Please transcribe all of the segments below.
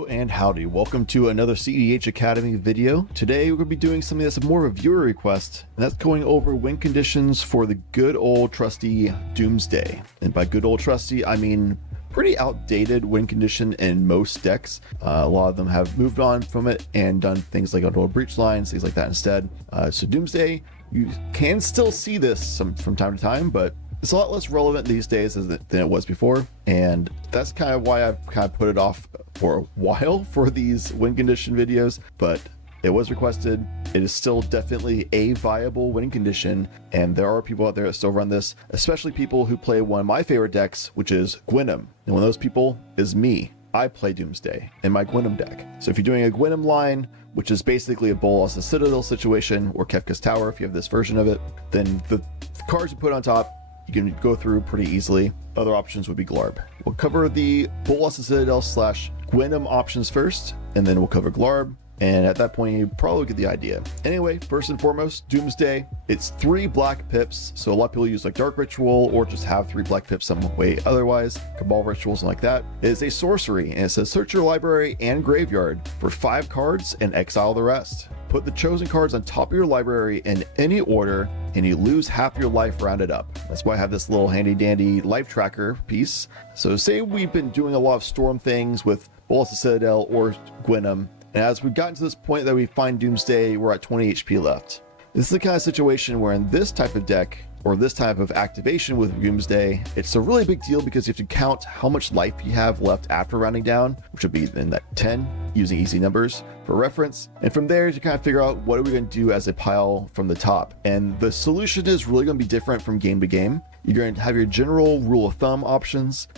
Hello and howdy. Welcome to another cEDH Academy video. Today we're going to be doing something that's more of a viewer request, and that's going over win conditions for the good old trusty Doomsday. And by good old trusty, I mean pretty outdated win condition in most decks. A lot of them have moved on from it and done things like auto breach lines, things like that instead. So Doomsday, you can still see this from time to time, but it's a lot less relevant these days than it was before, and that's kind of why I've kind of put it off for a while for these win condition videos, but it was requested. It is still definitely a viable winning condition, and there are people out there that still run this, especially people who play one of my favorite decks, which is Gwynum. And one of those people is me. I play Doomsday in my Gwynum deck. So if you're doing a Gwynum line, which is basically a Bolas Citadel situation, or Kefka's Tower if you have this version of it, then the cards you put on top you can go through pretty easily. Other options would be Glarb. We'll cover the Bolas Citadel / Gwynum options first, and then we'll cover Glarb. And at that point, you probably get the idea. Anyway, first and foremost, Doomsday. It's 3 black pips. So a lot of people use like Dark Ritual or just have 3 black pips some way otherwise. Cabal Rituals and like that. It is a sorcery, and it says search your library and graveyard for 5 cards and exile the rest. Put the chosen cards on top of your library in any order, and you lose half your life rounded up. That's why I have this little handy dandy life tracker piece. So say we've been doing a lot of storm things with Bolas Citadel or Gwynum, and as we've gotten to this point that we find Doomsday, we're at 20 HP left. This is the kind of situation where in this type of deck, or this type of activation with Doomsday, it's a really big deal because you have to count how much life you have left after rounding down, which would be in that 10, using easy numbers for reference. And from there, you kind of figure out what are we going to do as a pile from the top. And the solution is really going to be different from game to game. You're going to have your general rule of thumb options,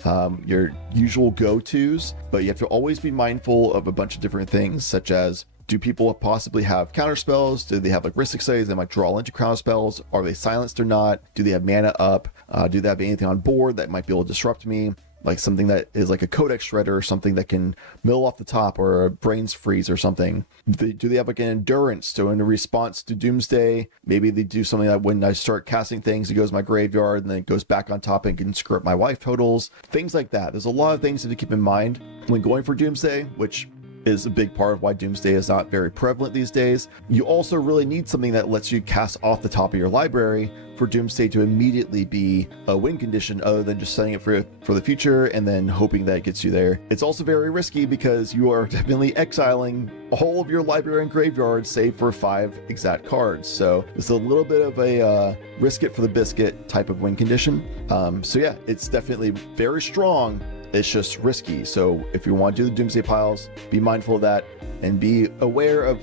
your usual go-tos, but you have to always be mindful of a bunch of different things, such as do people possibly have counter spells? Do they have like risk studies that might draw into counter spells? Are they silenced or not? Do they have mana up? Do they have anything on board that might be able to disrupt me? Like something that is like a Codex Shredder or something that can mill off the top, or a Brains Freeze or something. Do they have like an Endurance? So in response to Doomsday, maybe they do something that when I start casting things, it goes to my graveyard and then it goes back on top and can screw up my life totals. Things like that. There's a lot of things to keep in mind when going for Doomsday, which is a big part of why Doomsday is not very prevalent these days. You also really need something that lets you cast off the top of your library for Doomsday to immediately be a win condition, other than just setting it for the future and then hoping that it gets you there. It's also very risky because you are definitely exiling all of your library and graveyard save for 5 exact cards. So it's a little bit of a risk it for the biscuit type of win condition. So yeah, it's definitely very strong. It's just risky. So if you want to do the Doomsday piles, be mindful of that and be aware of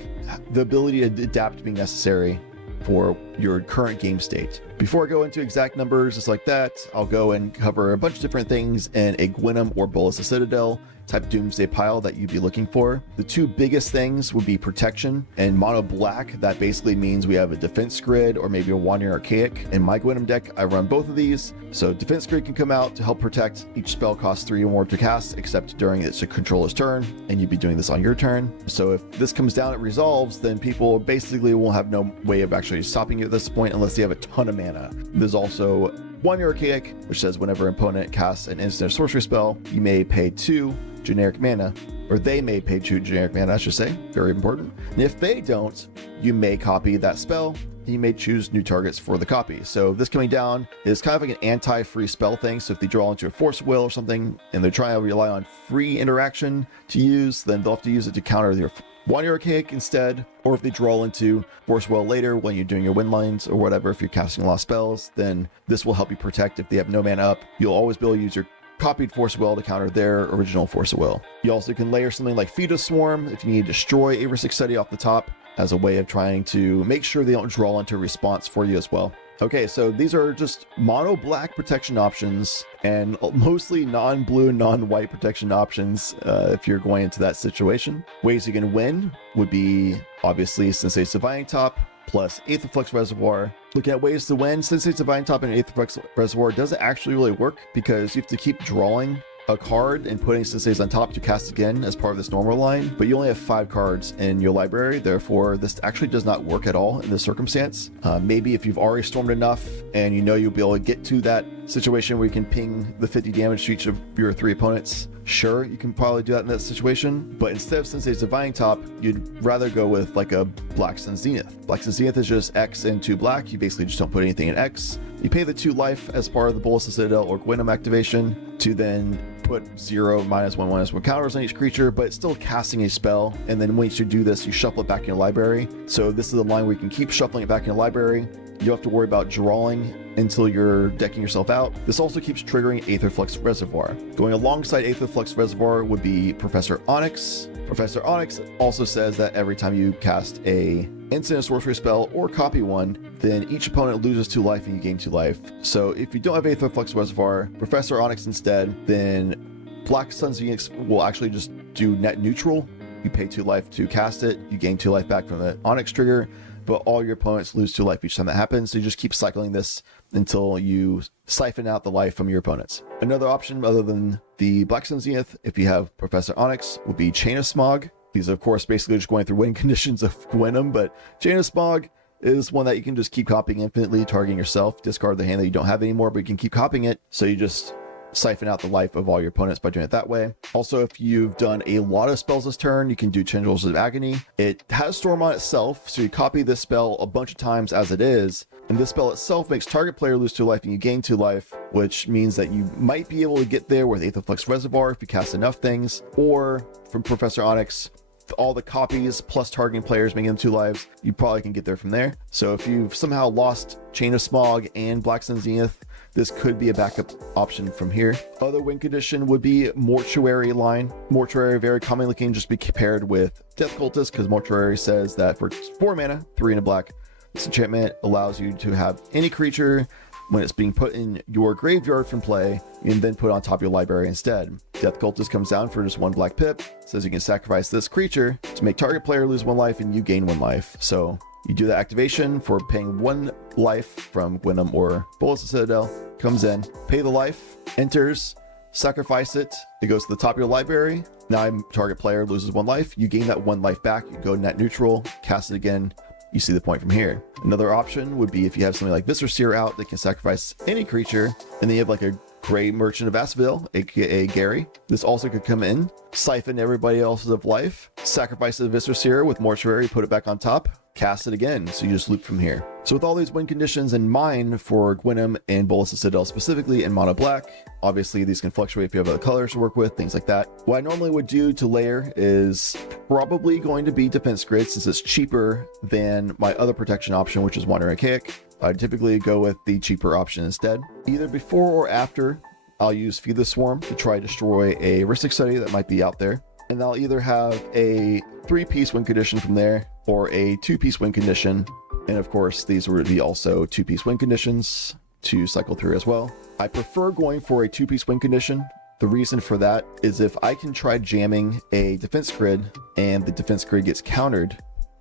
the ability to adapt being necessary for your current game state. Before I go into exact numbers just like that, I'll go and cover a bunch of different things in a Gwynum or Bolas Citadel type Doomsday pile that you'd be looking for. The 2 biggest things would be protection and mono black. That basically means we have a defense grid or maybe a wandering archaic. In my Gwynum deck, I run both of these. So defense grid can come out to help protect. Each spell costs 3 or more to cast, except during its controller's turn, and you'd be doing this on your turn. So if this comes down, it resolves, then people basically will have no way of actually stopping you at this point unless they have a ton of mana. There's also Wandering Archaic, which says whenever an opponent casts an instant or sorcery spell, you may pay 2 generic mana, or they may pay 2 generic mana, I should say. Very important. And if they don't, you may copy that spell. You may choose new targets for the copy. So this coming down is kind of like an anti-free spell thing. So if they draw into a Force Will or something, and they're trying to rely on free interaction to use, then they'll have to use it to counter their Wandering Archaic instead. Or if they draw into Force Will later when you're doing your win lines or whatever, if you're casting a lot of spells, then this will help you protect. If they have no mana up, you'll always be able to use your copied Force Will to counter their original Force Will. You also can layer something like Fetus Swarm if you need to destroy a risk study off the top as a way of trying to make sure they don't draw into response for you as well. Okay, so these are just mono black protection options and mostly non-blue, non-white protection options if you're going into that situation. Ways you can win would be obviously Sensei's Divining Top plus Aether Flux Reservoir. Looking at ways to win, Sensei's Divining Top and Aether Flux Reservoir doesn't actually really work because you have to keep drawing a card and putting Sensei's on top to cast again as part of this normal line, but you only have 5 cards in your library. Therefore, this actually does not work at all in this circumstance. Maybe if you've already stormed enough and you know you'll be able to get to that situation where you can ping the 50 damage to each of your 3 opponents, sure, you can probably do that in that situation. But instead of Sensei's Divining Top, you'd rather go with like a Black Sun Zenith. Black Sun Zenith is just X and 2 black. You basically just don't put anything in X. You pay the 2 life as part of the Bolus of Citadel or Gwynum activation to then put 0, -1/-1 counters on each creature, but it's still casting a spell. And then once you do this, you shuffle it back in your library. So this is the line where you can keep shuffling it back in your library. You don't have to worry about drawing until you're decking yourself out. This also keeps triggering Aetherflux Reservoir. Going alongside Aetherflux Reservoir would be Professor Onyx. Professor Onyx also says that every time you cast a instant sorcery spell or copy one, then each opponent loses 2 life and you gain 2 life. So if you don't have Aetherflux Reservoir, Professor Onyx instead, then Black Sun Zenith will actually just do net neutral. You pay 2 life to cast it, you gain 2 life back from the Onyx trigger, but all your opponents lose 2 life each time that happens. So you just keep cycling this until you siphon out the life from your opponents. Another option other than the Black Sun Zenith, if you have Professor Onyx, would be Chain of Smog. These are, of course, basically just going through win conditions of Gwynum, but Chain of Smog is one that you can just keep copying infinitely, targeting yourself, discard the hand that you don't have anymore, but you can keep copying it. So you just siphon out the life of all your opponents by doing it that way. Also, if you've done a lot of spells this turn, you can do Tendrils of Agony. It has Storm on itself, so you copy this spell a bunch of times as it is, and this spell itself makes target player lose 2 life and you gain 2 life, which means that you might be able to get there with Aetherflux Reservoir if you cast enough things, or from Professor Onyx, all the copies plus targeting players making them 2 lives, you probably can get there from there. So if you've somehow lost Chain of Smog and Black Sun Zenith, this could be a backup option from here. Other win condition would be Mortuary line. Mortuary very commonly can just be paired with Death Cultist, because Mortuary says that for 4 mana, 3 and a black, this enchantment allows you to have any creature, when it's being put in your graveyard from play, you can then put it on top of your library instead. Death Cultist comes down for just 1 black pip, says you can sacrifice this creature to make target player lose 1 life and you gain 1 life. So you do the activation for paying 1 life from Gwynum or Bolus of Citadel, comes in, pay the life, enters, sacrifice it, it goes to the top of your library. Now target player loses 1 life, you gain that 1 life back, you go net neutral, cast it again, you see the point from here. Another option would be if you have something like Viscera Seer out that can sacrifice any creature, and then you have like a Grey Merchant of Asville, aka Gary. This also could come in, siphon everybody else's of life, sacrifice the Viscera Seer with Mortuary, put it back on top, cast it again, so you just loop from here. So with all these win conditions in mind for Gwynum and Bolus of Citadel specifically in mono black, obviously these can fluctuate if you have other colors to work with, things like that. What I normally would do to layer is probably going to be Defense Grid, since it's cheaper than my other protection option, which is Wandering Archaic. I'd typically go with the cheaper option instead. Either before or after, I'll use Feed the Swarm to try to destroy a Ristic Study that might be out there. And I'll either have a 3-piece win condition from there, or a 2-piece win condition. And of course, these would be also 2-piece win conditions to cycle through as well. I prefer going for a 2-piece win condition. The reason for that is if I can try jamming a defense grid and the defense grid gets countered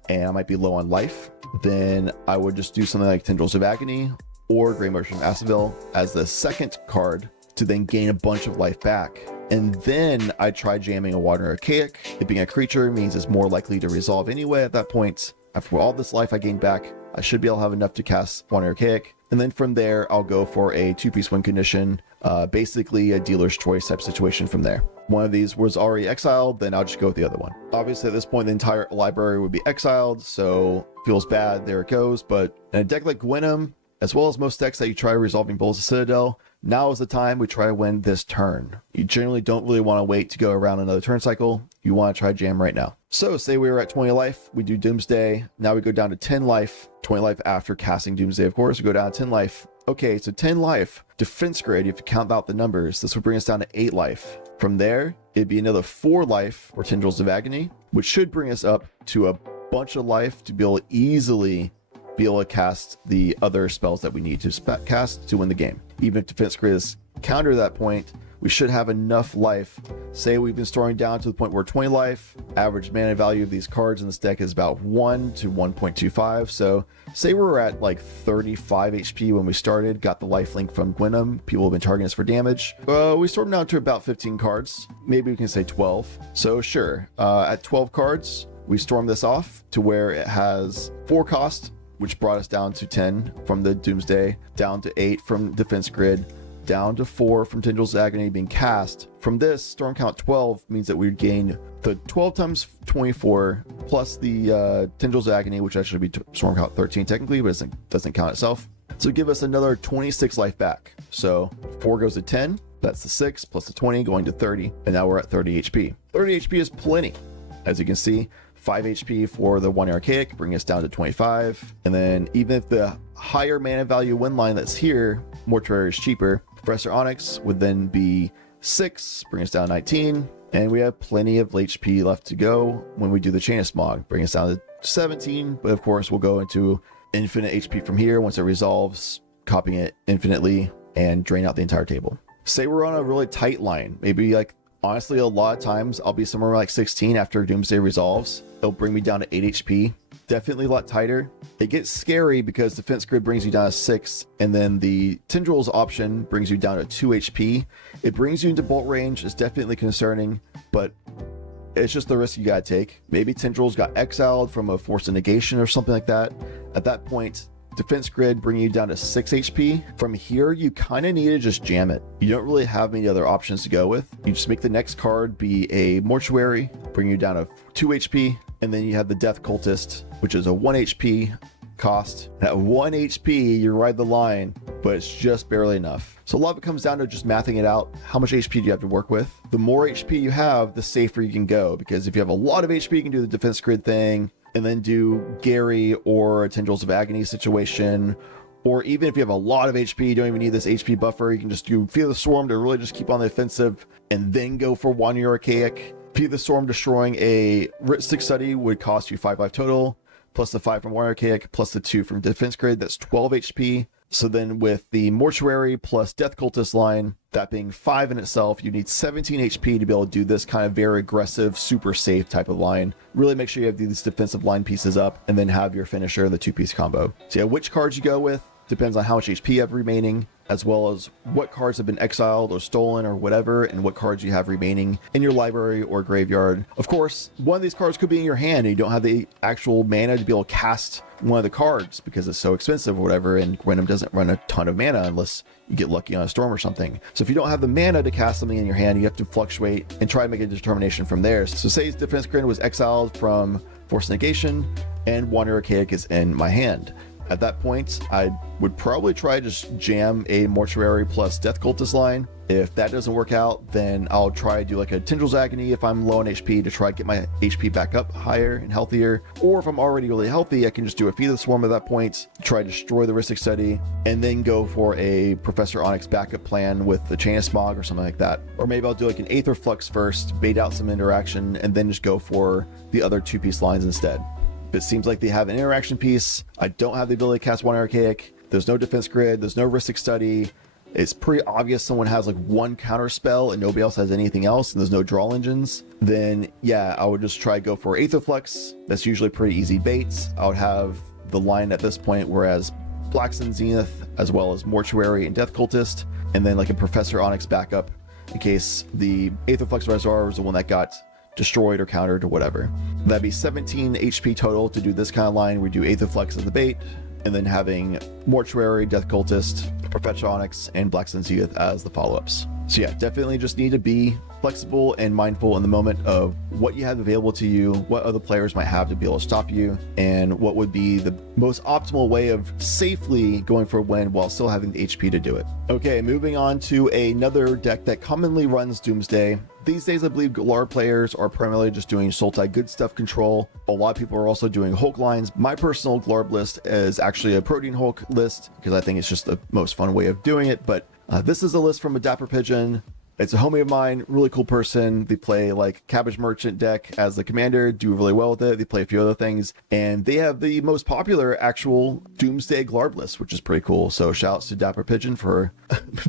and I might be low on life, then I would just do something like Tendrils of Agony or Grey Merchant of Asville as the second card to then gain a bunch of life back. And then I try jamming a Wandering Archaic. It being a creature means it's more likely to resolve anyway at that point. After all this life I gain back, I should be able to have enough to cast Wandering Archaic. And then from there, I'll go for a 2-piece win condition, basically a dealer's choice type situation from there. One of these was already exiled, then I'll just go with the other one. Obviously at this point, the entire library would be exiled, so feels bad, there it goes. But in a deck like Gwynum, as well as most decks that you try resolving Bolus of Citadel, now is the time we try to win this turn. You generally don't really want to wait to go around another turn cycle. You want to try jam right now. So say we were at 20 life, we do Doomsday. Now we go down to 10 life, 20 life after casting Doomsday, of course. We go down to 10 life. Okay, so 10 life, defense grid, you have to count out the numbers. This would bring us down to 8 life. From there, it'd be another 4 life for Tendrils of Agony, which should bring us up to a bunch of life to be able to easily be able to cast the other spells that we need to cast to win the game. Even if defense grid is counter at that point, we should have enough life. Say we've been storing down to the point where 20 life, average mana value of these cards in this deck is about 1 to 1.25. So say we were at like 35 HP when we started, got the life link from Gwynum. People have been targeting us for damage. We stormed down to about 15 cards. Maybe we can say 12. So sure, at 12 cards, we storm this off to where it has 4 cost, which brought us down to 10 from the Doomsday, down to 8 from Defense Grid, down to 4 from Tendrils of Agony being cast. From this, storm count 12 means that we'd gain the 12 times 24 plus the Tendrils of Agony, which actually be storm count 13 technically, but it doesn't count itself. So give us another 26 life back. So 4 goes to 10, that's the 6 plus the 20 going to 30, and now we're at 30 HP. 30 HP is plenty. As you can see, 5 HP for the 1 Archaic, bring us down to 25. And then even if the higher mana value win line that's here, Mortuary is cheaper, Professor Onyx would then be 6, bring us down to 19. And we have plenty of HP left to go when we do the Chain of Smog, bring us down to 17. But of course, we'll go into infinite HP from here once it resolves, copying it infinitely and drain out the entire table. Say we're on a really tight line, maybe like honestly, a lot of times I'll be somewhere like 16 after Doomsday resolves. It'll bring me down to 8 HP. Definitely a lot tighter. It gets scary because Defense Grid brings you down to 6, and then the Tendrils option brings you down to 2 HP. It brings you into bolt range. It's definitely concerning, but it's just the risk you gotta take. Maybe Tendrils got exiled from a Force of Negation or something like that. At that point, Defense Grid bringing you down to 6 HP. From here, you kind of need to just jam it. You don't really have many other options to go with. You just make the next card be a Mortuary, bring you down to 2 HP, and then you have the Death Cultist, which is a 1 HP cost. At 1 HP, you ride the line, but it's just barely enough. So a lot of it comes down to just mathing it out. How much HP do you have to work with? The more HP you have, the safer you can go, because if you have a lot of HP, you can do the Defense Grid thing, and then do Gary or a Tendrils of Agony situation. Or even if you have a lot of HP, you don't even need this HP buffer. You can just do Fear the Swarm to really just keep on the offensive and then go for 1 Year Archaic. Fear the Swarm destroying a Rhystic Study would cost you 5 life total, plus the 5 from 1 Archaic, plus the 2 from Defense Grid. That's 12 HP. So then with the Mortuary plus Death Cultist line, that being 5 in itself, you need 17 HP to be able to do this kind of very aggressive, super safe type of line. Really make sure you have these defensive line pieces up and then have your finisher in the 2-piece combo. So yeah, which cards you go with depends on how much HP you have remaining, as well as what cards have been exiled or stolen or whatever, and what cards you have remaining in your library or graveyard. Of course, one of these cards could be in your hand and you don't have the actual mana to be able to cast one of the cards because it's so expensive or whatever, and Gwynum doesn't run a ton of mana unless you get lucky on a storm or something. So if you don't have the mana to cast something in your hand, you have to fluctuate and try to make a determination from there. So say Defense Grid was exiled from Force Negation and 1 Archaic is in my hand. At that point, I would probably try to just jam a Mortuary plus Death Cultist line. If that doesn't work out, then I'll try to do like a Tendrils Agony if I'm low on HP to try to get my HP back up higher and healthier. Or if I'm already really healthy, I can just do a Feed the Swarm at that point, try to destroy the Rhystic Study, and then go for a Professor Onyx backup plan with the Chain of Smog or something like that. Or maybe I'll do like an Aether Flux first, bait out some interaction, and then just go for the other 2-piece lines instead. It seems like they have an interaction piece. I don't have the ability to cast 1 Archaic. There's no Defense Grid. There's no Rhystic Study. It's pretty obvious someone has like 1 counter spell and nobody else has anything else, and there's no draw engines. Then yeah, I would just try to go for Aether Flux. That's usually pretty easy baits. I would have the line at this point, whereas Black Sun Zenith, as well as Mortuary and Death Cultist, and then like a Professor Onyx backup in case the Aether Flux Reservoir was the one that got destroyed or countered or whatever. That'd be 17 HP total to do this kind of line. We do Aether Flux as the bait, and then having Mortuary, Death Cultist, Professor Onyx, and Black Sun Zenith as the follow-ups. So yeah, definitely just need to be flexible and mindful in the moment of what you have available to you, what other players might have to be able to stop you, and what would be the most optimal way of safely going for a win while still having the HP to do it. Okay, moving on to another deck that commonly runs Doomsday. These days, I believe Glarb players are primarily just doing Sultai good stuff control. A lot of people are also doing Hulk lines. My personal Glarb list is actually a Protein Hulk list because I think it's just the most fun way of doing it, but this is a list from a Dapper Pigeon. It's a homie of mine, really cool person. They play like Cabbage Merchant deck as the commander, do really well with it. They play a few other things, and they have the most popular actual Doomsday Glarb list, which is pretty cool. So shouts to Dapper Pigeon for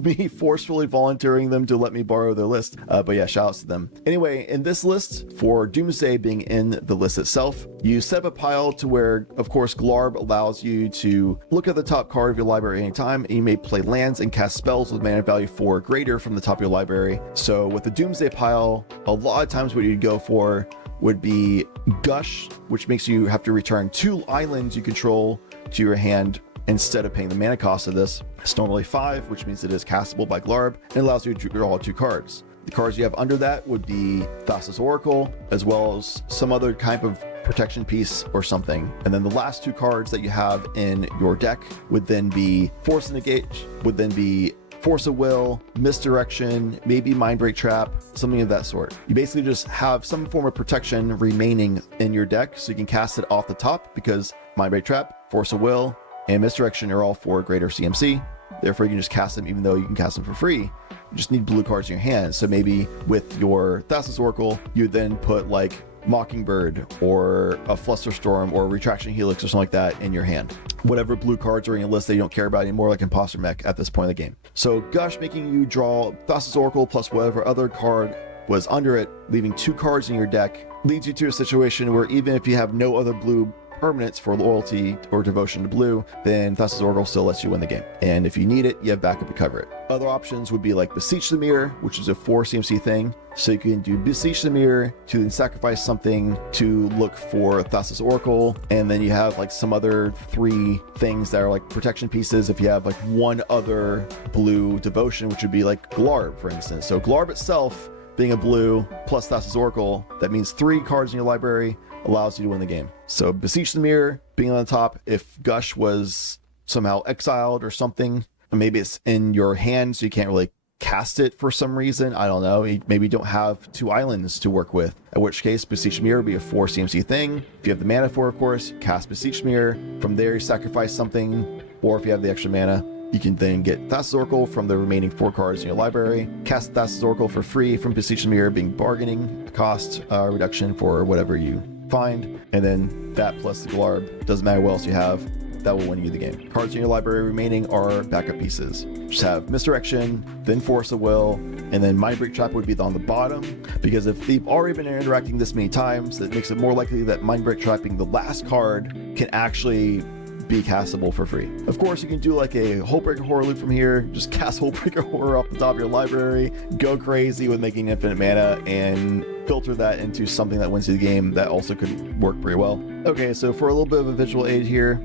me forcefully volunteering them to let me borrow their list. But yeah, shouts to them. Anyway, in this list, for Doomsday being in the list itself, you set up a pile to where, of course, Glarb allows you to look at the top card of your library at any time, and you may play lands and cast spells with mana value 4 or greater from the top of your library. So with the Doomsday pile, a lot of times what you'd go for would be Gush, which makes you have to return 2 islands you control to your hand instead of paying the mana cost of this. It's normally 5, which means it is castable by Glarb and allows you to draw 2 cards. The cards you have under that would be Thassa's Oracle, as well as some other type of protection piece or something. And then the last 2 cards that you have in your deck would then be Force and Engage, would then be Force of Will, Misdirection, maybe Mindbreak Trap, something of that sort. You basically just have some form of protection remaining in your deck, so you can cast it off the top, because Mindbreak Trap, Force of Will, and Misdirection are all 4 greater CMC. Therefore, you can just cast them even though you can cast them for free. You just need blue cards in your hand. So maybe with your Thassa's Oracle, you would then put like Mockingbird or a Flusterstorm or Retraction Helix or something like that in your hand. Whatever blue cards are in your list that you don't care about anymore, like Imposter Mech at this point in the game. So Gush making you draw Thassa's Oracle plus whatever other card was under it, leaving 2 cards in your deck, leads you to a situation where even if you have no other blue permanents for loyalty or devotion to blue, then Thassa's Oracle still lets you win the game. And if you need it, you have backup to cover it. Other options would be like Beseech the Mirror, which is a 4 CMC thing. So you can do Beseech the Mirror to then sacrifice something to look for Thassa's Oracle. And then you have like some other 3 things that are like protection pieces if you have like 1 other blue devotion, which would be like Glarb, for instance. So Glarb itself being a blue plus Thassa's Oracle, that means 3 cards in your library allows you to win the game. So Beseech the Mirror being on the top, if Gush was somehow exiled or something, maybe it's in your hand so you can't really cast it for some reason, I don't know, maybe you don't have 2 islands to work with, in which case Beseech the Mirror would be a 4 CMC thing. If you have the mana for it, of course, cast Beseech the Mirror. From there you sacrifice something, or if you have the extra mana, you can then get Thassa's Oracle from the remaining 4 cards in your library, cast Thassa's Oracle for free from Beseech the Mirror, being bargaining cost reduction for whatever you find, and then that plus the Glarb, doesn't matter what else you have, that will win you the game. Cards in your library remaining are backup pieces. Just have Misdirection, then Force of Will, and then Mindbreak Trap would be on the bottom, because if they've already been interacting this many times, that makes it more likely that Mindbreak Trap being the last card can actually be castable for free. Of course, you can do like a Hullbreaker Horror loop from here, just cast Hullbreaker Horror off the top of your library, go crazy with making infinite mana, and filter that into something that wins you the game. That also could work pretty well. Okay, so for a little bit of a visual aid here,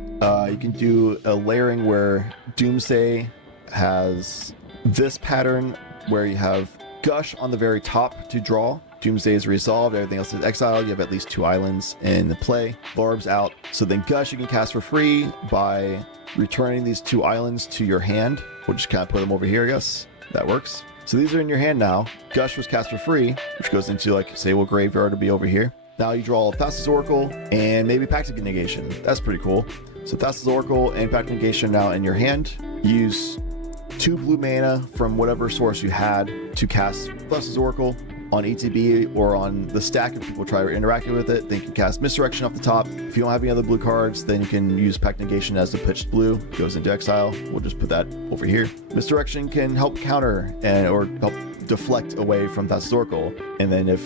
you can do a layering where Doomsday has this pattern where you have Gush on the very top to draw. Doomsday is resolved, everything else is exiled. You have at least 2 islands in the play. Glarb's out. So then Gush you can cast for free by returning these 2 islands to your hand. We'll just kind of put them over here, I guess. That works. So these are in your hand now. Gush was cast for free, which goes into like Sable Graveyard to be over here. Now you draw Thassa's Oracle and maybe Pact of Negation. That's pretty cool. So Thassa's Oracle and Pact of Negation now in your hand. Use 2 blue mana from whatever source you had to cast Thassa's Oracle. On ETB or on the stack, if people try interacting with it, then you can cast Misdirection off the top. If you don't have any other blue cards, then you can use Pact Negation as the pitched blue. It goes into exile. We'll just put that over here. Misdirection can help counter or help deflect away from Thassa's Oracle. And then if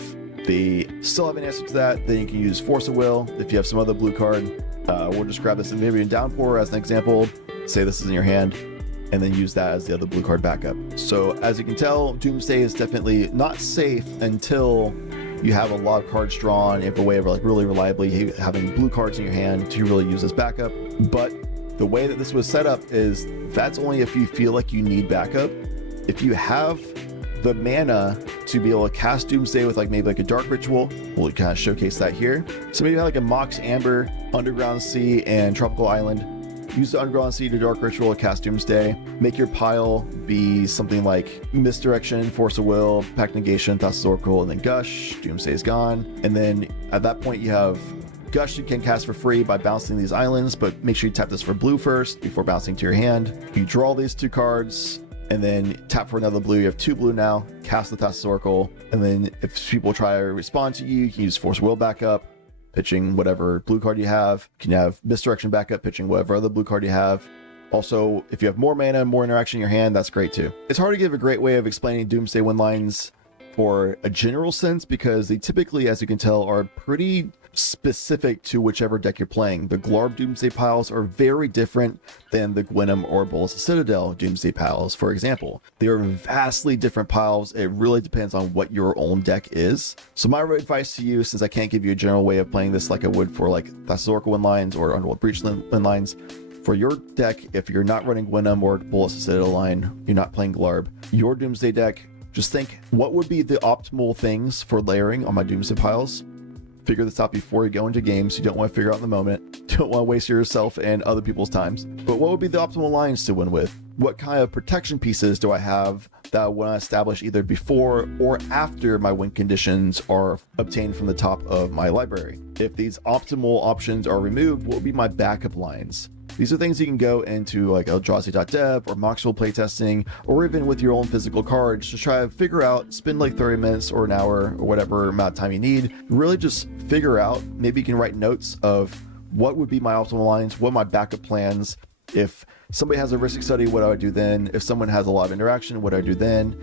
they still have an answer to that, then you can use Force of Will. If you have some other blue card, we'll just grab this Amphibian Downpour as an example. Say this is in your hand, and then use that as the other blue card backup. So as you can tell, Doomsday is definitely not safe until you have a lot of cards drawn, if a way of like really reliably having blue cards in your hand to really use as backup. But the way that this was set up is that's only if you feel like you need backup. If you have the mana to be able to cast Doomsday with like maybe like a Dark Ritual, we'll kind of showcase that here. So maybe you have like a Mox Amber, Underground Sea, and Tropical Island. Use the Underground Sea to Dark Ritual to cast Doomsday. Make your pile be something like Misdirection, Force of Will, Pact Negation, Thassa's Oracle, and then Gush. Doomsday is gone. And then at that point you have Gush you can cast for free by bouncing these islands, but make sure you tap this for blue first before bouncing to your hand. You draw these 2 cards, and then tap for another blue. You have 2 blue now, cast the Thassa's Oracle, and then if people try to respond to you, you can use Force Will backup, pitching whatever blue card you have. You can have Misdirection backup, pitching whatever other blue card you have. Also, if you have more mana, more interaction in your hand, that's great too. It's hard to give a great way of explaining Doomsday win lines for a general sense because they typically, as you can tell, are pretty specific to whichever deck you're playing. The Glarb Doomsday piles are very different than the Gwynum or Bolas Citadel Doomsday piles, for example. They are vastly different piles. It really depends on what your own deck is. So my advice to you, since I can't give you a general way of playing this like I would for like Thassa's Oracle win lines or Underworld Breach win lines, for your deck, if you're not running Gwynum or Bolas Citadel line, you're not playing Glarb, your Doomsday deck, just think, what would be the optimal things for layering on my Doomsday piles? Figure this out before you go into games. You don't want to figure out in the moment. Don't want to waste yourself and other people's times. But what would be the optimal lines to win with? What kind of protection pieces do I have that I want to establish either before or after my win conditions are obtained from the top of my library? If these optimal options are removed, what would be my backup lines? These are things you can go into like Eldrazi.dev or Moxville playtesting, or even with your own physical cards to try to figure out, spend like 30 minutes or an hour or whatever amount of time you need. Really just figure out, maybe you can write notes of what would be my optimal lines, what are my backup plans. If somebody has a risk study, what do I do then? If someone has a lot of interaction, what do I do then?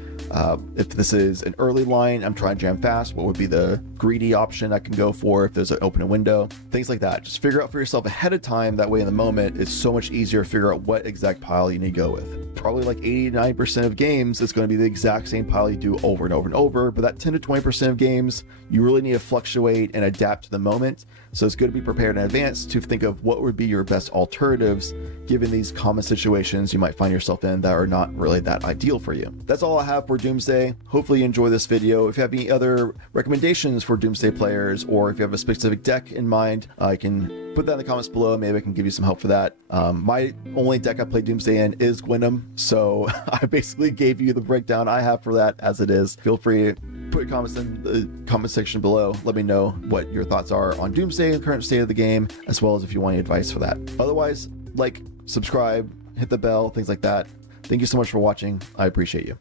If this is an early line, I'm trying to jam fast, what would be the greedy option I can go for if there's an open window? Things like that. Just figure out for yourself ahead of time. That way in the moment, it's so much easier to figure out what exact pile you need to go with. Probably like 80 to 90% of games, it's going to be the exact same pile you do over and over and over. But that 10 to 20% of games, you really need to fluctuate and adapt to the moment. So it's good to be prepared in advance to think of what would be your best alternatives given these common situations you might find yourself in that are not really that ideal for you. That's all I have for Doomsday. Hopefully you enjoy this video. If you have any other recommendations for Doomsday players, or if you have a specific deck in mind, I can put that in the comments below. Maybe I can give you some help for that. My only deck I play Doomsday in is Gwynum, so I basically gave you the breakdown I have for that as it is. Feel free to put your comments in the comment section below. Let me know what your thoughts are on Doomsday, the current state of the game, as well as if you want any advice for that. Otherwise, like, subscribe, hit the bell, things like that. Thank you so much for watching. I appreciate you.